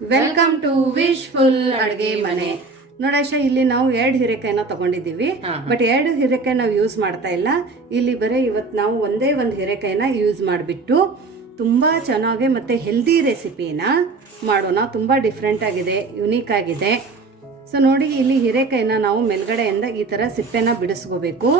Welcome to wishful ಅಡುಗೆ ಮನೆ. ನೋಡಾಶ ಇಲ್ಲಿ ನಾವು ಎರಡು ಹೀರೆಕಾಯಿನ ತಗೊಂಡಿದ್ದೀವಿ. ಬಟ್ ಎರಡು ಹೀರೆಕಾಯಿ ನಾವು ಯೂಸ್ ಮಾಡ್ತಾ ಇಲ್ಲ. ಇಲ್ಲಿ ಬರೀ ಇವತ್ತು ನಾವು ಒಂದೇ ಒಂದು ಹೀರೆಕಾಯಿನ ಯೂಸ್ ಮಾಡಿಬಿಟ್ಟು ತುಂಬ ಚೆನ್ನಾಗಿ ಮತ್ತು ಹೆಲ್ದಿ ರೆಸಿಪಿನ ಮಾಡೋಣ. ತುಂಬ ಡಿಫ್ರೆಂಟ್ ಆಗಿದೆ ಯುನೀಕ್ ಆಗಿದೆ. ಸೊ ನೋಡಿ ಇಲ್ಲಿ ಹೀರೆಕಾಯಿನ ನಾವು ಮೇಲ್ಗಡೆಯಿಂದ ಈ ಥರ ಸಿಪ್ಪೆನ ಬಿಡಿಸ್ಕೋಬೇಕು.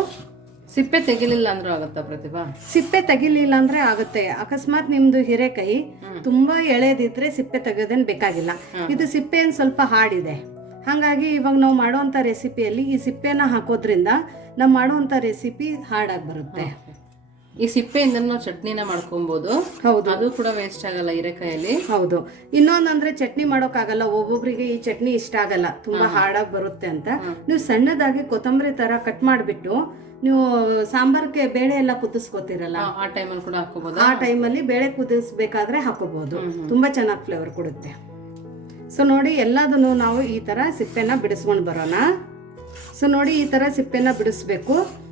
ಸಿಪ್ಪೆ ತೆಗಿಲಿಲ್ಲ ಅಂದ್ರೆ ಆಗುತ್ತಾ ಪ್ರತಿಭಾ? ಸಿಪ್ಪೆ ತೆಗಿಲಿಲ್ಲ ಅಂದ್ರೆ ಆಗುತ್ತೆ. ಅಕಸ್ಮಾತ್ ನಿಮ್ದು ಹಿರೇಕಾಯಿ ತುಂಬಾ ಎಳೆದಿದ್ರೆ ಸಿಪ್ಪೆ ತೆಗೆಯೋದೇನ್ ಬೇಕಾಗಿಲ್ಲ. ಇದು ಸಿಪ್ಪೆ ಏನ್ ಸ್ವಲ್ಪ ಹಾಡಿದೆ. ಹಾಗಾಗಿ ಇವಾಗ ನಾವು ಮಾಡುವಂತ ರೆಸಿಪಿಯಲ್ಲಿ ಈ ಸಿಪ್ಪೆನ ಹಾಕೋದ್ರಿಂದ ನಾವು ಮಾಡುವಂತ ರೆಸಿಪಿ ಹಾಡಾಗಿ ಬರುತ್ತೆ. ಈ ಸಿಪ್ಪೆಯಿಂದ ನಾವು ಚಟ್ನಿನ ಮಾಡ್ಕೊಬೋದು. ಹೌದು. ಅದು ಕೂಡ ವೇಸ್ಟ್ ಆಗಲ್ಲ ಹೀರೆಕಾಯಲ್ಲಿ. ಹೌದು. ಇನ್ನೊಂದಂದ್ರೆ ಚಟ್ನಿ ಮಾಡೋಕ್ಕಾಗಲ್ಲ. ಒಬ್ಬೊಬ್ರಿಗೆ ಈ ಚಟ್ನಿ ಇಷ್ಟ ಆಗಲ್ಲ. ತುಂಬಾ ಹಾಡಾಗಿ ಬರುತ್ತೆ ಅಂತ. ನೀವು ಸಣ್ಣದಾಗಿ ಕೊತ್ತಂಬರಿ ತರ ಕಟ್ ಮಾಡಿಬಿಟ್ಟು ನೀವು ಸಾಂಬಾರ್ಗೆ ಬೇಳೆ ಎಲ್ಲ ಕುದಿಸ್ಕೋತಿರಲ್ಲ? ಆ ಟೈಮಲ್ಲಿ ಕೂಡ ಹಾಕೋಬಹುದು ಆ ಟೈಮಲ್ಲಿ ಬೇಳೆ ಕುದಿಸ್ಬೇಕಾದ್ರೆ ಹಾಕೋಬಹುದು ತುಂಬಾ ಚೆನ್ನಾಗಿ ಫ್ಲೇವರ್ ಕೊಡುತ್ತೆ. ಸೊ ನೋಡಿ ಎಲ್ಲದನ್ನು ನಾವು ಈ ತರ ಸಿಪ್ಪೆನ ಬಿಡಿಸ್ಕೊಂಡು ಬರೋಣ. ಸೊ ನೋಡಿ ಈ ತರ ಸಿಪ್ಪೆನ ಬಿಡಿಸ್ಬೇಕು.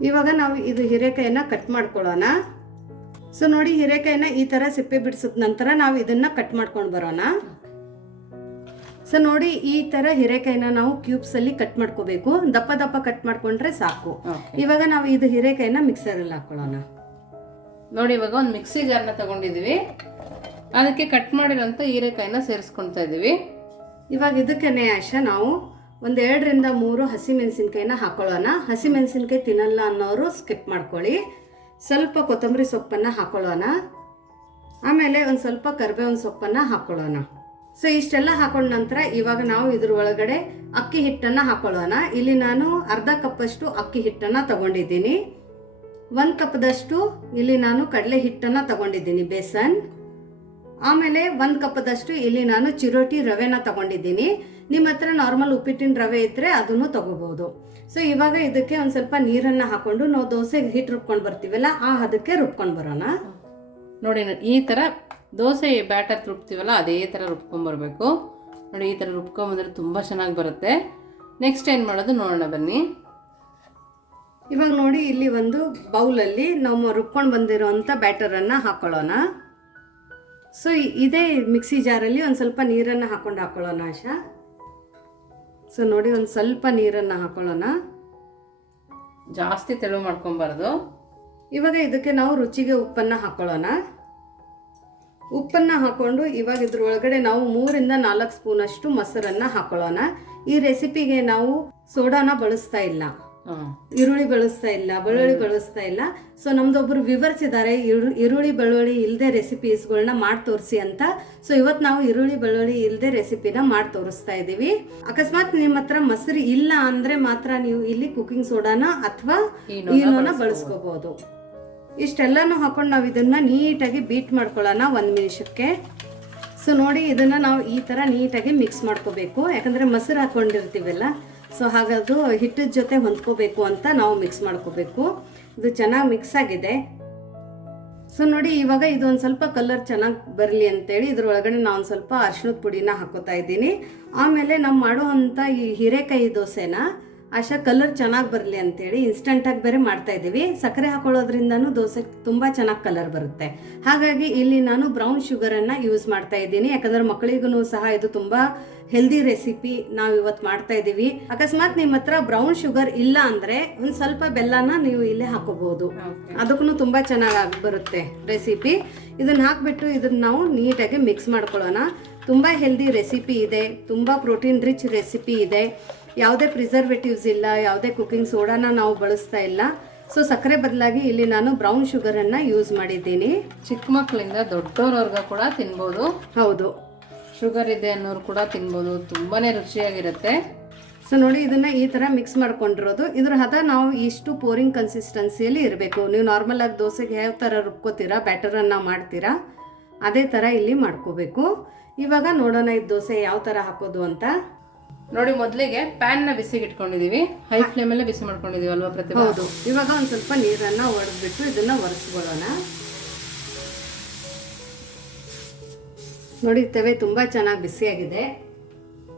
ಇವಾಗ ನಾವು ಇದು ಹೀರೆಕಾಯಿನ ಕಟ್ ಮಾಡ್ಕೊಳ್ಳೋಣ. ಸೊ ನೋಡಿ ಹೀರೆಕಾಯಿನ ಈ ತರ ಸಿಪ್ಪೆ ಬಿಡಿಸಿದ ನಂತರ ನಾವು ಇದನ್ನ ಕಟ್ ಮಾಡ್ಕೊಂಡು ಬರೋಣ. ಸೊ ನೋಡಿ ಈ ತರ ಹೀರೆಕಾಯಿನ ನಾವು ಕ್ಯೂಬ್ಸ್ ಅಲ್ಲಿ ಕಟ್ ಮಾಡ್ಕೋಬೇಕು. ದಪ್ಪ ದಪ್ಪ ಕಟ್ ಮಾಡ್ಕೊಂಡ್ರೆ ಸಾಕು. ಇವಾಗ ನಾವು ಇದು ಹೀರೆಕಾಯಿನ ಮಿಕ್ಸರ್ ಅಲ್ಲಿ ಹಾಕೊಳ್ಳೋಣ. ನೋಡಿ ಇವಾಗ ಒಂದು ಮಿಕ್ಸಿ ಜಾರ್ನ ತಗೊಂಡಿದೀವಿ. ಅದಕ್ಕೆ ಕಟ್ ಮಾಡಿರೋಂಥ ಹೀರೆಕಾಯಿನ ಸೇರಿಸ್ಕೊಳ್ತಾ ಇದೀವಿ. ಇವಾಗ ಇದಕ್ಕೆ ಆಶಾ ನಾವು ಒಂದು ಎರಡರಿಂದ ಮೂರು ಹಸಿ ಹಾಕ್ಕೊಳ್ಳೋಣ ಹಾಕೊಳ್ಳೋಣ. ಹಸಿ ಮೆಣಸಿನ್ಕಾಯಿ ತಿನ್ನಲ್ಲ ಅನ್ನೋರು ಸ್ಕಿಪ್ ಮಾಡ್ಕೊಳ್ಳಿ. ಸ್ವಲ್ಪ ಕೊತ್ತಂಬರಿ ಸೊಪ್ಪನ್ನು ಹಾಕೊಳ್ಳೋಣ. ಆಮೇಲೆ ಒಂದು ಸ್ವಲ್ಪ ಕರಿಬೇವಿನ ಸೊಪ್ಪನ್ನು ಹಾಕೊಳ್ಳೋಣ. ಸೊ ಇಷ್ಟೆಲ್ಲ ಹಾಕೊಂಡ ನಂತರ ಇವಾಗ ನಾವು ಇದ್ರ ಒಳಗಡೆ ಅಕ್ಕಿ ಹಿಟ್ಟನ್ನು ಹಾಕೊಳ್ಳೋಣ. ಇಲ್ಲಿ ನಾನು ಅರ್ಧ ಕಪ್ಪಷ್ಟು ಅಕ್ಕಿ ಹಿಟ್ಟನ್ನು ತಗೊಂಡಿದ್ದೀನಿ. ಒಂದು ಕಪ್ದಷ್ಟು ಇಲ್ಲಿ ನಾನು ಕಡಲೆ ಹಿಟ್ಟನ್ನು ತಗೊಂಡಿದ್ದೀನಿ ಬೇಸನ್. ಆಮೇಲೆ ಒಂದು ಕಪ್ದಷ್ಟು ಇಲ್ಲಿ ನಾನು ಚಿರೋಟಿ ರವೆನ ತಗೊಂಡಿದ್ದೀನಿ. ನಿಮ್ಮ ಹತ್ರ ನಾರ್ಮಲ್ ಉಪ್ಪಿಟ್ಟಿನ ರವೆ ಇದ್ದರೆ ಅದನ್ನು ತಗೋಬೋದು. ಸೊ ಇವಾಗ ಇದಕ್ಕೆ ಒಂದು ಸ್ವಲ್ಪ ನೀರನ್ನು ಹಾಕೊಂಡು ನಾವು ದೋಸೆಗೆ ಹಿಟ್ಟು ರುಬ್ಕೊಂಡು ಬರ್ತೀವಲ್ಲ ಆ ಹದಕ್ಕೆ ರುಬ್ಕೊಂಡು ಬರೋಣ. ನೋಡಿ ಈ ಥರ ದೋಸೆ ಬ್ಯಾಟರ್ ರುಬ್ತೀವಲ್ಲ ಅದೇ ಥರ ರುಬ್ಕೊಂಬರ್ಬೇಕು ನೋಡಿ ಈ ಥರ ರುಬ್ಕೊಂಬಂದ್ರೆ ತುಂಬ ಚೆನ್ನಾಗಿ ಬರುತ್ತೆ. ನೆಕ್ಸ್ಟ್ ಏನು ಮಾಡೋದು ನೋಡೋಣ ಬನ್ನಿ. ಇವಾಗ ನೋಡಿ ಇಲ್ಲಿ ಒಂದು ಬೌಲಲ್ಲಿ ನಾವು ರುಬ್ಕೊಂಡು ಬಂದಿರೋವಂಥ ಬ್ಯಾಟರನ್ನು ಹಾಕೊಳ್ಳೋಣ. ಸೊ ಇದೇ ಮಿಕ್ಸಿ ಜಾರಲ್ಲಿ ಒಂದು ಸ್ವಲ್ಪ ನೀರನ್ನು ಹಾಕೊಂಡು ಹಾಕೊಳ್ಳೋಣ ಆಶಾ. ಸೊ ನೋಡಿ ಒಂದು ಸ್ವಲ್ಪ ನೀರನ್ನು ಹಾಕೊಳ್ಳೋಣ. ಜಾಸ್ತಿ ತೆಳು ಮಾಡ್ಕೊಬಾರ್ದು. ಇವಾಗ ಇದಕ್ಕೆ ನಾವು ರುಚಿಗೆ ಉಪ್ಪನ್ನು ಹಾಕೊಳ್ಳೋಣ. ಉಪ್ಪನ್ನು ಹಾಕೊಂಡು ಇವಾಗ ಇದ್ರ ಒಳಗಡೆ ನಾವು ಮೂರಿಂದ ನಾಲ್ಕು ಸ್ಪೂನಷ್ಟು ಮೊಸರನ್ನು ಹಾಕೊಳ್ಳೋಣ. ಈ ರೆಸಿಪಿಗೆ ನಾವು ಸೋಡಾನ ಬಳಸ್ತಾ ಇಲ್ಲ. ಈರುಳ್ಳಿ ಬಳಸ್ತಾ ಇಲ್ಲ ಬೆಳ್ಳುಳ್ಳಿ ಬಳಸ್ತಾ ಇಲ್ಲ. ಸೊ ನಮ್ದೊಬ್ರು ವಿವರಿಸಿದ್ದಾರೆ ಇದ್ದಾರೆ ಈರುಳ್ಳಿ ಬೆಳ್ಳುಳ್ಳಿ ಇಲ್ಲದೆ ರೆಸಿಪೀಸ್ಗಳನ್ನ ಮಾಡಿ ತೋರಿಸಿ ಅಂತ. ಸೊ ಇವತ್ತು ನಾವು ಈರುಳ್ಳಿ ಬೆಳ್ಳುಳ್ಳಿ ಇಲ್ಲದೆ ರೆಸಿಪಿನ ಮಾಡಿ ತೋರಿಸ್ತಾ ಇದ್ದೀವಿ. ಅಕಸ್ಮಾತ್ ನಿಮ್ಮ ಹತ್ರ ಮೊಸರು ಇಲ್ಲ ಅಂದ್ರೆ ಮಾತ್ರ ನೀವು ಇಲ್ಲಿ ಕುಕಿಂಗ್ ಸೋಡಾನ ಅಥವಾ ಈನೋನ ಬಳಸ್ಕೋಬಹುದು ಇಷ್ಟೆಲ್ಲಾನು ಹಾಕೊಂಡು ನಾವು ಇದನ್ನ ನೀಟಾಗಿ ಬೀಟ್ ಮಾಡ್ಕೊಳ್ಳೋಣ ಒಂದು ನಿಮಿಷಕ್ಕೆ. ಸೊ ನೋಡಿ ಇದನ್ನ ನಾವು ಈ ತರ ನೀಟಾಗಿ ಮಿಕ್ಸ್ ಮಾಡ್ಕೋಬೇಕು. ಯಾಕಂದ್ರೆ ಮೊಸರು ಹಾಕೊಂಡಿರ್ತೀವಲ್ಲ ಸೊ ಹಾಗದು ಹಿಟ್ಟಿನ ಜೊತೆ ಹೊಂದ್ಕೋಬೇಕು ಅಂತ ನಾವು ಮಿಕ್ಸ್ ಮಾಡ್ಕೋಬೇಕು. ಇದು ಚೆನ್ನಾಗಿ ಮಿಕ್ಸ್ ಆಗಿದೆ. ಸೊ ನೋಡಿ ಇವಾಗ ಇದು ಒಂದು ಸ್ವಲ್ಪ ಕಲರ್ ಚೆನ್ನಾಗಿ ಬರಲಿ ಅಂತೇಳಿ ಇದ್ರೊಳಗಡೆ ನಾನು ಒಂದು ಸ್ವಲ್ಪ ಅರ್ಶಿಣದ ಪುಡಿನ ಹಾಕೋತಾ ಇದ್ದೀನಿ. ಆಮೇಲೆ ನಾವು ಮಾಡುವಂಥ ಈ ಹೀರೆಕಾಯಿ ದೋಸೆನ ಆಶಾ ಕಲರ್ ಚೆನ್ನಾಗಿ ಬರಲಿ ಅಂತೇಳಿ ಇನ್ಸ್ಟಂಟಾಗಿ ಬೇರೆ ಮಾಡ್ತಾ ಇದ್ದೀವಿ. ಸಕ್ಕರೆ ಹಾಕೊಳ್ಳೋದ್ರಿಂದನೂ ದೋಸೆ ತುಂಬ ಚೆನ್ನಾಗಿ ಕಲರ್ ಬರುತ್ತೆ. ಹಾಗಾಗಿ ಇಲ್ಲಿ ನಾನು ಬ್ರೌನ್ ಶುಗರನ್ನು ಯೂಸ್ ಮಾಡ್ತಾ ಇದ್ದೀನಿ. ಯಾಕಂದ್ರೆ ಮಕ್ಕಳಿಗೂ ಸಹ ಇದು ತುಂಬ ಹೆಲ್ದಿ ರೆಸಿಪಿ ನಾವು ಇವತ್ತು ಮಾಡ್ತಾ ಇದ್ದೀವಿ. ಅಕಸ್ಮಾತ್ ನಿಮ್ಮ ಹತ್ರ ಬ್ರೌನ್ ಶುಗರ್ ಇಲ್ಲ ಅಂದರೆ ಒಂದು ಸ್ವಲ್ಪ ಬೆಲ್ಲನ ನೀವು ಇಲ್ಲೇ ಹಾಕೋಬಹುದು. ಅದಕ್ಕೂ ತುಂಬ ಚೆನ್ನಾಗಿ ಬರುತ್ತೆ ರೆಸಿಪಿ ಇದನ್ನ ಹಾಕ್ಬಿಟ್ಟು ಇದನ್ನ ನಾವು ನೀಟಾಗಿ ಮಿಕ್ಸ್ ಮಾಡ್ಕೊಳ್ಳೋಣ. ತುಂಬ ಹೆಲ್ದಿ ರೆಸಿಪಿ ಇದೆ. ತುಂಬ ಪ್ರೋಟೀನ್ ರಿಚ್ ರೆಸಿಪಿ ಇದೆ. ಯಾವುದೇ ಪ್ರಿಸರ್ವೇಟಿವ್ಸ್ ಇಲ್ಲ ಯಾವುದೇ ಕುಕ್ಕಿಂಗ್ ಸೋಡಾನ ನಾವು ಬಳಸ್ತಾ ಇಲ್ಲ. ಸೊ ಸಕ್ಕರೆ ಬದಲಾಗಿ ಇಲ್ಲಿ ನಾನು ಬ್ರೌನ್ ಶುಗರನ್ನು ಯೂಸ್ ಮಾಡಿದ್ದೀನಿ. ಚಿಕ್ಕ ಮಕ್ಕಳಿಂದ ದೊಡ್ಡವ್ರವ್ರಿಗೂ ಕೂಡ ತಿನ್ಬೋದು. ಹೌದು. ಶುಗರ್ ಇದೆ ಅನ್ನೋರು ಕೂಡ ತಿನ್ಬೋದು ತುಂಬಾನೇ ರುಚಿಯಾಗಿರುತ್ತೆ. ಸೊ ನೋಡಿ ಇದನ್ನ ಈ ಥರ ಮಿಕ್ಸ್ ಮಾಡ್ಕೊಂಡಿರೋದು. ಇದ್ರ ಹದ ನಾವು ಇಷ್ಟು ಪೋರಿಂಗ್ ಕನ್ಸಿಸ್ಟೆನ್ಸಿಯಲ್ಲಿ ಇರಬೇಕು. ನೀವು ನಾರ್ಮಲ್ ಆಗಿ ದೋಸೆಗೆ ಯಾವ ಥರ ರುಬ್ಕೋತೀರಾ ಬ್ಯಾಟರನ್ನು ಮಾಡ್ತೀರಾ ಅದೇ ಥರ ಇಲ್ಲಿ ಮಾಡ್ಕೋಬೇಕು. ಇವಾಗ ನೋಡೋಣ ಇದು ದೋಸೆ ಯಾವ ಥರ ಹಾಕೋದು ಅಂತ. ನೋಡಿ ಮೊದಲಿಗೆ ಪ್ಯಾನ್ನ ಬಿಸಿಗೆ ಇಟ್ಕೊಂಡಿದೀವಿ ಹೈ. ಫ್ಲೇಮಲ್ಲೇ ಬಿಸಿ ಮಾಡ್ಕೊಂಡಿದೀವಿ ಅಲ್ವಾ ಪ್ರತಿಭಾ? ಹೌದು. ಇವಾಗ ಒಂದು ಸ್ವಲ್ಪ ನೀರನ್ನು ಒಡೆದ್ಬಿಟ್ಟು ಇದನ್ನ ಒರೆಸ್ಕೊಳ್ಳೋಣ. ನೋಡಿ ತವೆ ತುಂಬ ಚೆನ್ನಾಗಿ ಬಿಸಿಯಾಗಿದೆ.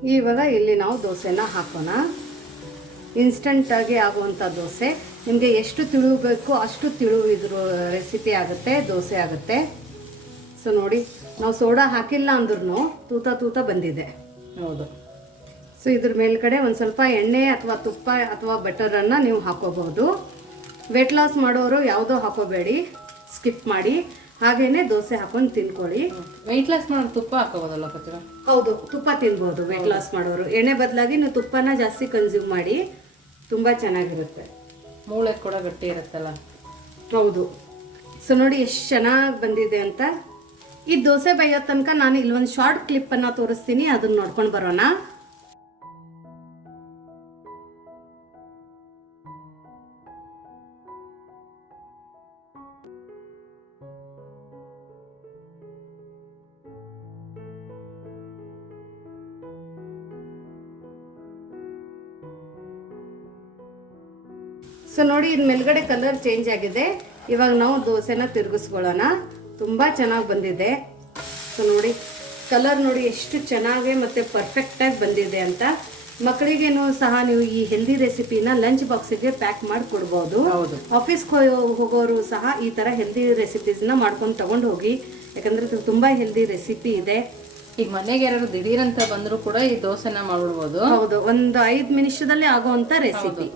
ಇವಾಗ ಇಲ್ಲಿ ನಾವು ದೋಸೆನ ಹಾಕೋಣ. ಇನ್ಸ್ಟಂಟಾಗಿ ಆಗುವಂಥ ದೋಸೆ. ನಿಮಗೆ ಎಷ್ಟು ತಿಳುವು ಬೇಕು ಅಷ್ಟು ತಿಳು ಇದ್ರ ರೆಸಿಪಿ ಆಗುತ್ತೆ ದೋಸೆ ಆಗುತ್ತೆ. ಸೊ ನೋಡಿ ನಾವು ಸೋಡಾ ಹಾಕಿಲ್ಲ ಅಂದ್ರೂ ತೂತ ತೂತ ಬಂದಿದೆ. ಹೌದು. ಸೊ ಇದ್ರ ಮೇಲ್ಗಡೆ ಒಂದು ಸ್ವಲ್ಪ ಎಣ್ಣೆ ಅಥವಾ ತುಪ್ಪ ಅಥವಾ ಬಟರನ್ನು ನೀವು ಹಾಕೋಬಹುದು. ವೆಯ್ಟ್ ಲಾಸ್ ಮಾಡೋರು ಯಾವುದೋ ಹಾಕೋಬೇಡಿ. ಸ್ಕಿಪ್ ಮಾಡಿ. ಹಾಗೇನೆ ದೋಸೆ ಹಾಕೊಂಡು ತಿನ್ಕೊಳ್ಳಿ. ವೆಯ್ಟ್ ಲಾಸ್ ಮಾಡೋರು ತುಪ್ಪ ಹಾಕೋಬೋದಲ್ಲ ಹೌದು ತುಪ್ಪ ತಿನ್ಬೋದು ವೆಯ್ಟ್ ಲಾಸ್ ಮಾಡೋರು. ಎಣ್ಣೆ ಬದಲಾಗಿ ನೀವು ತುಪ್ಪನ ಜಾಸ್ತಿ ಕನ್ಸ್ಯೂಮ್ ಮಾಡಿ ತುಂಬ ಚೆನ್ನಾಗಿರುತ್ತೆ. ಮೂಳೆ ಕೂಡ ಗಟ್ಟಿ ಇರುತ್ತಲ್ಲ? ಹೌದು. ಸೊ ನೋಡಿ ಎಷ್ಟು ಚೆನ್ನಾಗಿ ಬಂದಿದೆ ಅಂತ. ಈ ದೋಸೆ ಬೈಯೋ ತನಕ ನಾನು ಇಲ್ಲೊಂದು ಶಾರ್ಟ್ ಕ್ಲಿಪ್ಪನ್ನು ತೋರಿಸ್ತೀನಿ ಅದನ್ನ ನೋಡ್ಕೊಂಡು ಬರೋಣ. ಸೊ ನೋಡಿ ಇದು ಮೇಲ್ಗಡೆ ಕಲರ್ ಚೇಂಜ್ ಆಗಿದೆ. ಇವಾಗ ನಾವು ದೋಸೆನ ತಿರುಗಿಸ್ಕೊಳ್ಳೋಣ. ತುಂಬ ಚೆನ್ನಾಗಿ ಬಂದಿದೆ. ಸೊ ನೋಡಿ ಕಲರ್ ನೋಡಿ ಎಷ್ಟು ಚೆನ್ನಾಗಿ ಮತ್ತು ಪರ್ಫೆಕ್ಟಾಗಿ ಬಂದಿದೆ ಅಂತ. ಮಕ್ಕಳಿಗೇನು ಸಹ ನೀವು ಈ ಹೆಲ್ದಿ ರೆಸಿಪಿನ ಲಂಚ್ ಬಾಕ್ಸಿಗೆ ಪ್ಯಾಕ್ ಮಾಡಿ ಕೊಡ್ಬೋದು. ಹೌದು. ಆಫೀಸ್ಗೆ ಹೋಗೋರು ಸಹ ಈ ಥರ ಹೆಲ್ದಿ ರೆಸಿಪೀಸ್ನ ಮಾಡ್ಕೊಂಡು ತಗೊಂಡು ಹೋಗಿ. ಯಾಕಂದರೆ ಇದು ತುಂಬ ಹೆಲ್ದಿ ರೆಸಿಪಿ ಇದೆ. ಈಗ ಮನೆಗೆ ಯಾರು ದಿಢೀರಂತ ಬಂದರೂ ಕೂಡ ಈ ದೋಸೆನ ಮಾಡ್ಬಿಡ್ಬೋದು. ಹೌದು ಒಂದು ಐದು ನಿಮಿಷದಲ್ಲಿ ಆಗೋವಂಥ ರೆಸಿಪಿ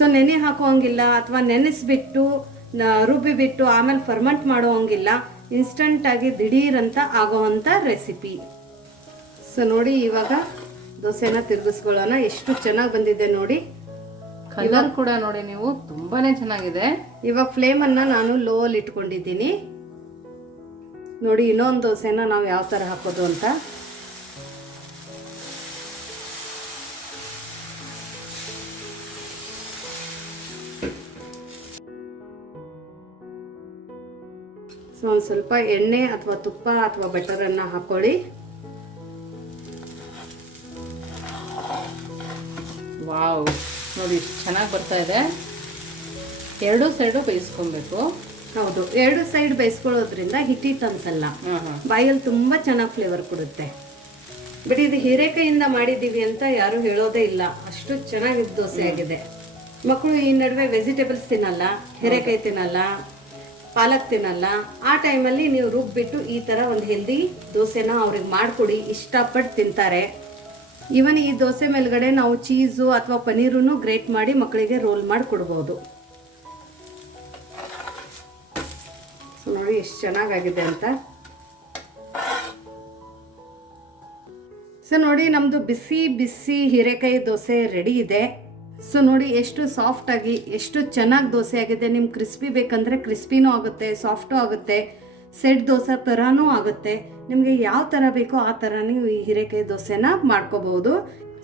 ಸೊ ನೆನೆ ಹಾಕೋಂಗಿಲ್ಲ ಅಥವಾ ನೆನೆಸ್ಬಿಟ್ಟು ನ- ರುಬ್ಬಿ ಬಿಟ್ಟು ಆಮೇಲೆ ಫರ್ಮೆಂಟ್ ಮಾಡೋಂಗಿಲ್ಲ ಇನ್ಸ್ಟಂಟಾಗಿ ದಿಢೀರಂತ ಆಗೋವಂಥ ರೆಸಿಪಿ ಸೊ ನೋಡಿ ಇವಾಗ ದೋಸೆನ ತಿರುಗಿಸ್ಕೊಳ್ಳೋಣ. ಎಷ್ಟು ಚೆನ್ನಾಗಿ ಬಂದಿದೆ ನೋಡಿ. ಕಲರ್ ಕೂಡ ನೋಡಿ ನೀವು ತುಂಬಾನೇ ಚೆನ್ನಾಗಿದೆ. ಇವಾಗ ಫ್ಲೇಮನ್ನು ನಾನು ಲೋ ಅಲ್ಲಿ ಇಟ್ಕೊಂಡಿದ್ದೀನಿ. ನೋಡಿ ಇನ್ನೊಂದು ದೋಸೆನ ನಾವು ಯಾವ ಥರ ಹಾಕೋದು ಅಂತ. ಸೊ ಒಂದು ಸ್ವಲ್ಪ ಎಣ್ಣೆ ಅಥವಾ ತುಪ್ಪ ಅಥವಾ ಬಟರನ್ನು ಹಾಕೊಳ್ಳಿ. ವಾವ್. ನೋಡಿ ಚೆನ್ನಾಗಿ ಬರ್ತಾ ಇದೆ. ಎರಡೂ ಸೈಡು ಬೇಯಿಸ್ಕೊಬೇಕು. ಹೌದು ಎರಡು ಸೈಡ್ ಬೇಯಿಸ್ಕೊಳ್ಳೋದ್ರಿಂದ ಹಿಟ್ಟಿಟ್ಟು ಅನ್ಸಲ್ಲ. ಬಾಯಲ್ಲಿ ತುಂಬ ಚೆನ್ನಾಗಿ ಫ್ಲೇವರ್ ಕೊಡುತ್ತೆ. ಬಟ್ ಇದು ಹೀರೆಕಾಯಿಂದ ಮಾಡಿದ್ದೀವಿ ಅಂತ ಯಾರು ಹೇಳೋದೇ ಇಲ್ಲ. ಅಷ್ಟು ಚೆನ್ನಾಗಿ ದೋಸೆ ಆಗಿದೆ. ಮಕ್ಕಳು ಈ ನಡುವೆ ವೆಜಿಟೇಬಲ್ಸ್ ತಿನ್ನಲ್ಲ ಹೀರೆಕಾಯಿ ತಿನ್ನಲ್ಲ ಪಾಲಕ್ ತಿನ್ನಲ್ಲ. ಆ ಟೈಮಲ್ಲಿ ನೀವು ರುಬ್ಬಿಟ್ಟು ಈ ಥರ ಒಂದು ಹೆಲ್ದಿ ದೋಸೆನ ಅವ್ರಿಗೆ ಮಾಡಿಕೊಡಿ ಇಷ್ಟಪಟ್ಟು ತಿಂತಾರೆ. ಇವನ್ ಈ ದೋಸೆ ಮೇಲ್ಗಡೆ ನಾವು ಚೀಸು ಅಥವಾ ಪನ್ನೀರನ್ನು ಗ್ರೇಟ್ ಮಾಡಿ ಮಕ್ಕಳಿಗೆ ರೋಲ್ ಮಾಡಿ ಕೊಡ್ಬೋದು ಸೊ ನೋಡಿ ಎಷ್ಟು ಚೆನ್ನಾಗಾಗಿದೆ ಅಂತ. ಸೊ ನೋಡಿ ನಮ್ಮದು ಬಿಸಿ ಬಿಸಿ ಹೀರೆಕಾಯಿ ದೋಸೆ ರೆಡಿ ಇದೆ. ಸೊ ನೋಡಿ, ಎಷ್ಟು ಸಾಫ್ಟ್ ಆಗಿ, ಎಷ್ಟು ಚೆನ್ನಾಗಿ ದೋಸೆ ಆಗಿದೆ. ನಿಮ್ಗೆ ಕ್ರಿಸ್ಪಿ ಬೇಕಂದರೆ ಕ್ರಿಸ್ಪಿನೂ ಆಗುತ್ತೆ ಸಾಫ್ಟು ಆಗುತ್ತೆ ಸೆಟ್ ದೋಸೆ ಥರನೂ ಆಗುತ್ತೆ. ನಿಮಗೆ ಯಾವ ಥರ ಬೇಕೋ ಆ ಥರ ನೀವು ಈ ಹೀರೆಕಾಯಿ ದೋಸೆನ ಮಾಡ್ಕೋಬಹುದು.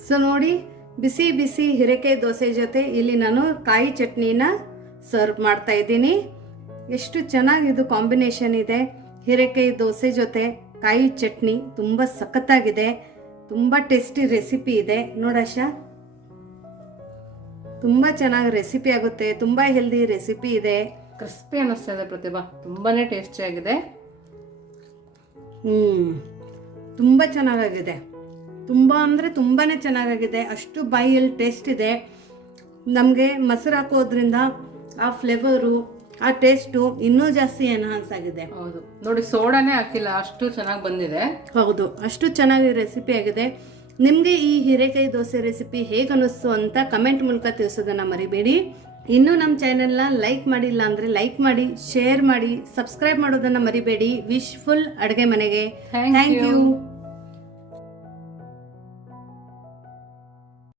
ಸೊ ನೋಡಿ, ಬಿಸಿ ಬಿಸಿ ಹಿರೇಕಾಯಿ ದೋಸೆ ಜೊತೆ ಇಲ್ಲಿ ನಾನು ಕಾಯಿ ಚಟ್ನಿನ ಸರ್ವ್ ಮಾಡ್ತಾ ಇದ್ದೀನಿ. ಎಷ್ಟು ಚೆನ್ನಾಗಿ ಇದು ಕಾಂಬಿನೇಷನ್ ಇದೆ. ಹಿರೇಕಾಯಿ ದೋಸೆ ಜೊತೆ ಕಾಯಿ ಚಟ್ನಿ ತುಂಬ ಸಖತ್ತಾಗಿದೆ. ತುಂಬ ಟೇಸ್ಟಿ ರೆಸಿಪಿ ಇದೆ. ನೋಡಶ? ತುಂಬ ಚೆನ್ನಾಗಿ ರೆಸಿಪಿ ಆಗುತ್ತೆ ತುಂಬ ಹೆಲ್ದಿ ರೆಸಿಪಿ ಇದೆ. ಕ್ರಿಸ್ಪಿ ಅನ್ನಿಸ್ತಾ ಇದೆ ಪ್ರತಿಭಾ. ತುಂಬಾ ಟೇಸ್ಟಿ ಆಗಿದೆ. ಹ್ಞೂ ತುಂಬ ಚೆನ್ನಾಗಾಗಿದೆ. ತುಂಬ ಅಂದರೆ ತುಂಬಾ ಚೆನ್ನಾಗಾಗಿದೆ. ಅಷ್ಟು ಬಾಯಲ್ಲಿ ಟೇಸ್ಟ್ ಇದೆ. ನಮಗೆ ಮೊಸರು ಹಾಕೋದ್ರಿಂದ ಆ ಫ್ಲೇವರು ಆ ಟೇಸ್ಟು ಇನ್ನೂ ಜಾಸ್ತಿ ಎನ್ಹಾನ್ಸ್ ಆಗಿದೆ. ಹೌದು. ನೋಡಿ ಸೋಡಾನೇ ಹಾಕಿಲ್ಲ ಅಷ್ಟು ಚೆನ್ನಾಗಿ ಬಂದಿದೆ. ಹೌದು ಅಷ್ಟು ಚೆನ್ನಾಗಿ ರೆಸಿಪಿ ಆಗಿದೆ. ನಿಮಗೆ ಈ ಹೀರೆಕಾಯಿ ದೋಸೆ ರೆಸಿಪಿ ಹೇಗೆ ಅನ್ನಿಸ್ತು ಅಂತ ಕಮೆಂಟ್ ಮೂಲಕ ತಿಳಿಸೋದನ್ನು ಮರಿಬೇಡಿ. ಇನ್ನೂ ನಮ್ಮ ಚಾನೆಲ್ನ ಲೈಕ್ ಮಾಡಿಲ್ಲ ಅಂದರೆ ಲೈಕ್ ಮಾಡಿ ಶೇರ್ ಮಾಡಿ ಸಬ್ಸ್ಕ್ರೈಬ್ ಮಾಡೋದನ್ನು ಮರಿಬೇಡಿ. ವಿಶ್ ಫುಲ್ ಅಡುಗೆ ಮನೆಗೆ. Thank you